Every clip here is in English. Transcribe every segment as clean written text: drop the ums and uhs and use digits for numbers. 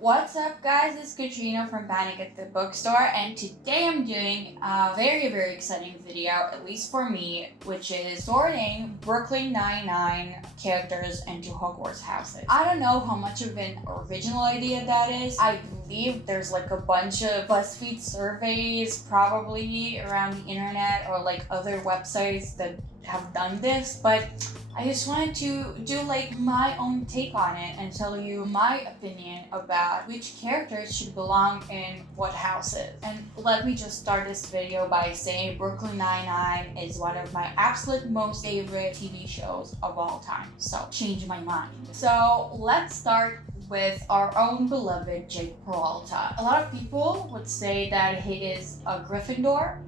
What's up, guys? It's Gina from Panic at the Bookstore, and today I'm doing a very exciting video, at least for me, which is sorting Brooklyn Nine-Nine characters into Hogwarts houses. I don't know how much of an original idea that is. I believe there's like a bunch of BuzzFeed surveys probably around the internet or like other websites that have done this, but I just wanted to do like my own take on it and tell you my opinion about which characters should belong in what houses. And let me just start this video by saying Brooklyn Nine-Nine is one of my absolute most favorite TV shows of all time. So change my mind. So let's start with our own beloved Jake Peralta. A lot of people would say that he is a Gryffindor,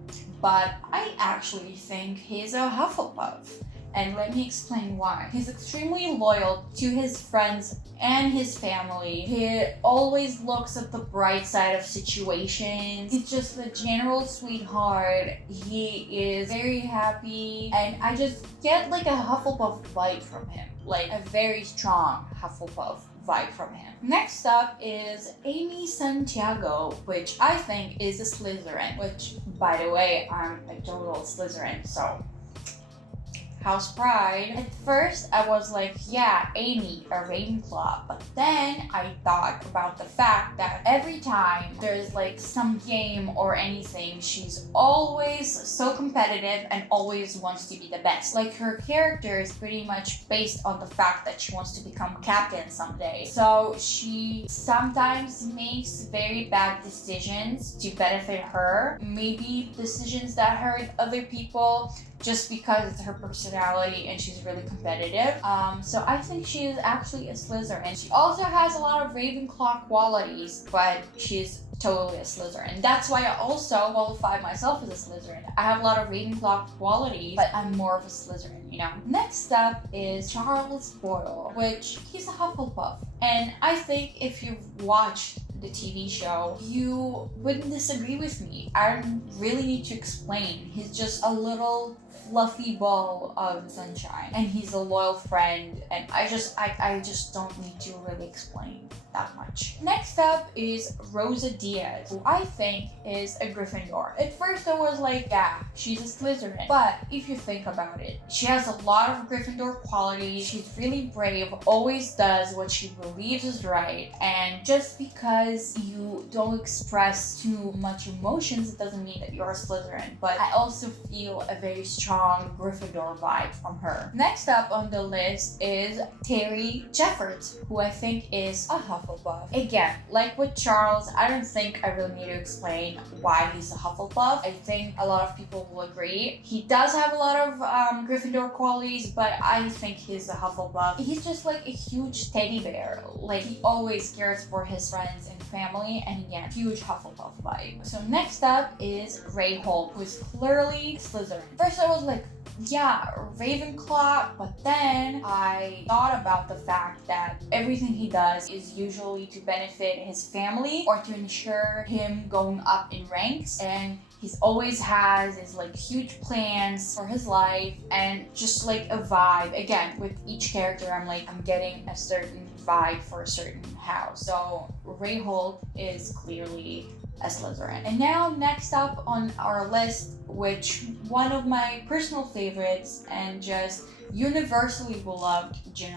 but I actually think he's a Hufflepuff. And let me explain why. He's extremely loyal to his friends and his family. He always looks at the bright side of situations. He's just a general sweetheart. He is very happy, and I just get like a Hufflepuff vibe from him. Like a very strong Hufflepuff vibe from him. Next up is Amy Santiago, which I think is a Slytherin, which, by the way, I'm a total Slytherin, so house pride. At first, I was like, yeah, Amy, a Ravenclaw. But then I thought about the fact that every time there's like some game or anything, she's always so competitive and always wants to be the best. Like her character is pretty much based on the fact that she wants to become captain someday. So she sometimes makes very bad decisions to benefit her. Maybe decisions that hurt other people, just because it's her personality and she's really competitive. So I think she is actually a Slytherin. She also has a lot of Ravenclaw qualities, but she's totally a Slytherin. That's why I also qualify myself as a Slytherin. I have a lot of Ravenclaw qualities, but I'm more of a Slytherin, you know? Next up is Charles Boyle, which he's a Hufflepuff. And I think if you've watched the TV show, you wouldn't disagree with me. I don't really need to explain. He's just a little fluffy ball of sunshine, and he's a loyal friend, and I just don't need to really explain that much. Next up is Rosa Diaz, who I think is a Gryffindor. At first I was like, yeah, she's a Slytherin, but if you think about it, she has a lot of Gryffindor qualities. She's really brave, always does what she believes is right, and just because you don't express too much emotions, it doesn't mean that you're a Slytherin. But I also feel a very strong Gryffindor vibe from her. Next up on the list is Terry Jeffords, who I think is a Hufflepuff. Again, like with Charles, I don't think I really need to explain why he's a Hufflepuff. I think a lot of people will agree. He does have a lot of Gryffindor qualities, but I think he's a Hufflepuff. He's just like a huge teddy bear. Like he always cares for his friends and family, and again, huge Hufflepuff vibe. So next up is Holt, who is clearly Slytherin. First I was like, yeah, Ravenclaw, but then I thought about the fact that everything he does is usually to benefit his family or to ensure him going up in ranks, and he's always has his like huge plans for his life and just like a vibe. Again, with each character, I'm getting a certain vibe for a certain house. So Holt is clearly a Slytherin. And now next up on our list, which one of my personal favorites and just universally beloved, Gina,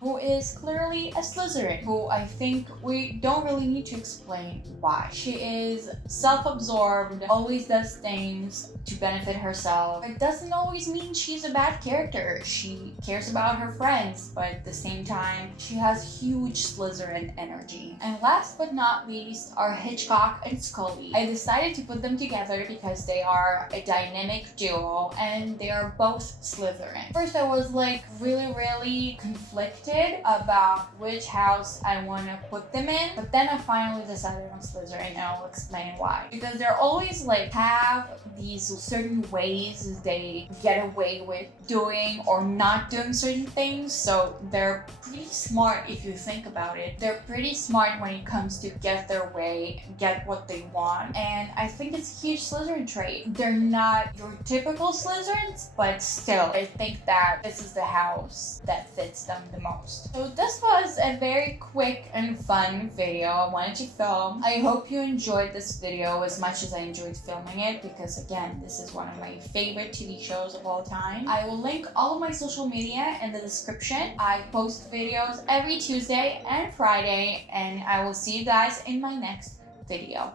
who is clearly a Slytherin, who I think we don't really need to explain why. She is self-absorbed, always does things to benefit herself. It doesn't always mean she's a bad character. She cares about her friends, but at the same time, she has huge Slytherin energy. And last but not least are Hitchcock and Scully. I decided to put them together because they are a dynamic duo and they are both Slytherin. First, I was like really conflicted about which house I want to put them in, but then I finally decided on Slytherin, and I'll explain why. Because they're always like have these certain ways they get away with doing or not doing certain things, so they're pretty smart if you think about it. They're pretty smart when it comes to get their way, get what they want, and I think it's a huge Slytherin trait. They're not your typical Slytherins, but still, I think that that this is the house that fits them the most. So this was a very quick and fun video I wanted to film. I hope you enjoyed this video as much as I enjoyed filming it, because again, this is one of my favorite TV shows of all time. I will link all of my social media in the description. I post videos every Tuesday and Friday, and I will see you guys in my next video.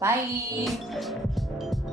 Bye!